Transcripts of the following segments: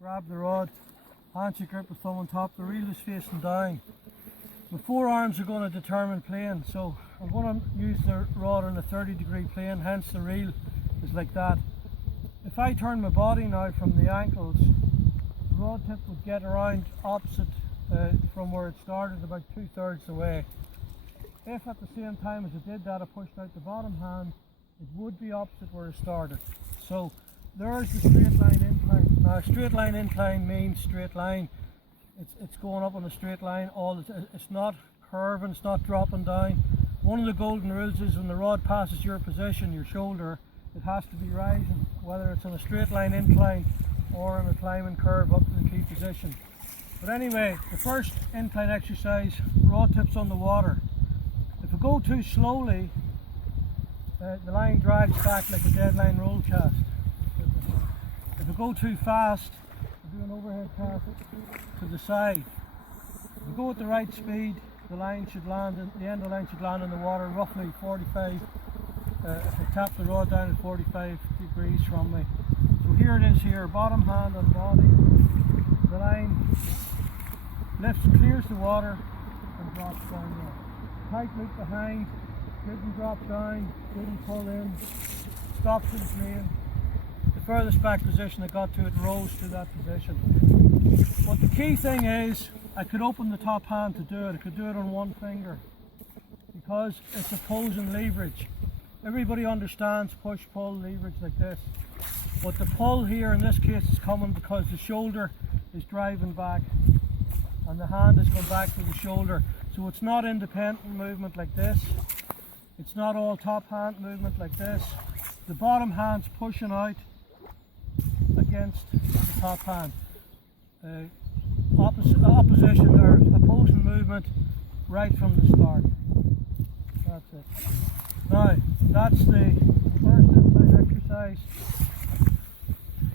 grab the rod, handshake grip with thumb on top, the reel is facing down. The forearms are going to determine plane, so I'm going to use the rod on a 30-degree plane, hence the reel is like that. If I turn my body now from the ankles, the rod tip would get around opposite from where it started, about 2/3 the way. If at the same time as I did that I pushed out the bottom hand, it would be opposite where it started. So there's the straight line incline. Now straight line incline means straight line. It's going up on a straight line. It's not curving, it's not dropping down. One of the golden rules is when the rod passes your position, your shoulder, it has to be rising, whether it's on a straight line incline or on a climbing curve up to the key position. But anyway, the first incline exercise, rod tips on the water. If I go too slowly, the line drags back like a dead line roll cast. If I go too fast, I do an overhead cast to the side. If I go at the right speed, the line should land, the end of the line should land in the water roughly 45. If I tap the rod down at 45 degrees from me. So here it is here, bottom hand on body. The line lifts, clears the water and drops down there. Tight loop behind, didn't drop down, didn't pull in, stops in plane. The furthest back position I got to, it rose to that position. But the key thing is, I could open the top hand to do it. I could do it on one finger because it's opposing leverage. Everybody understands push, pull, leverage like this. But the pull here in this case is coming because the shoulder is driving back and the hand is going back to the shoulder. So it's not independent movement like this. It's not all top hand movement like this. The bottom hand's pushing out against the top hand. Opposition or opposing movement right from the start. That's it. Now, that's the first incline exercise.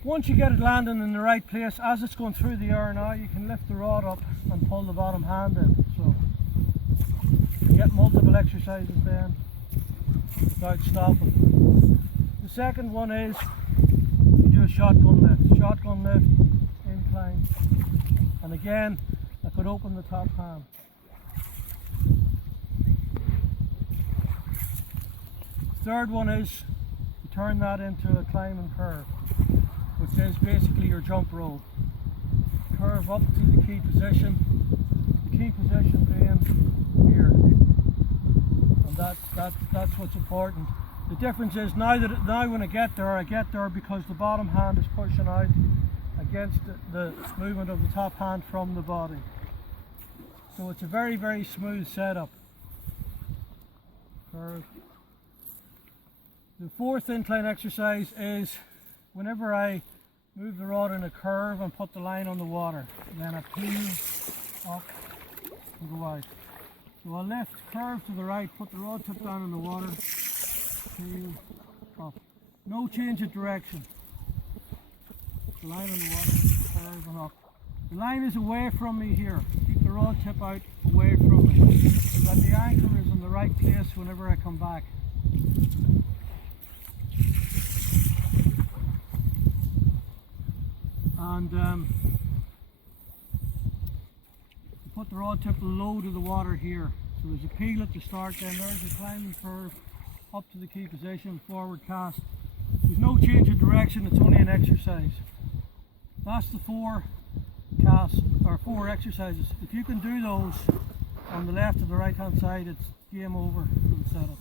Once you get it landing in the right place, as it's going through the air now, you can lift the rod up and pull the bottom hand in. So you get multiple exercises then without stopping. The second one is you do a shotgun lift. Shotgun lift, incline. And again, I could open the top hand. Third one is you turn that into a climbing curve, which is basically your jump roll. Curve up to the key position being here. And that's what's important. The difference is now when I get there because the bottom hand is pushing out against the movement of the top hand from the body. So it's a very, very smooth setup. Curve. The fourth incline exercise is whenever I move the rod in a curve and put the line on the water, then I peel up and go out. So I'll lift, curve to the right, put the rod tip down in the water, peel up. No change of direction. The line on the water, curve and up. The line is away from me here. Keep the rod tip out away from me so that the anchor is in the right place whenever I come back. And put the rod tip low to the water here. So there's a peel at the start, then there's a climbing curve up to the key position, forward cast. There's no change of direction, it's only an exercise. That's the four exercises. If you can do those on the left or the right hand side, it's game over for the setup.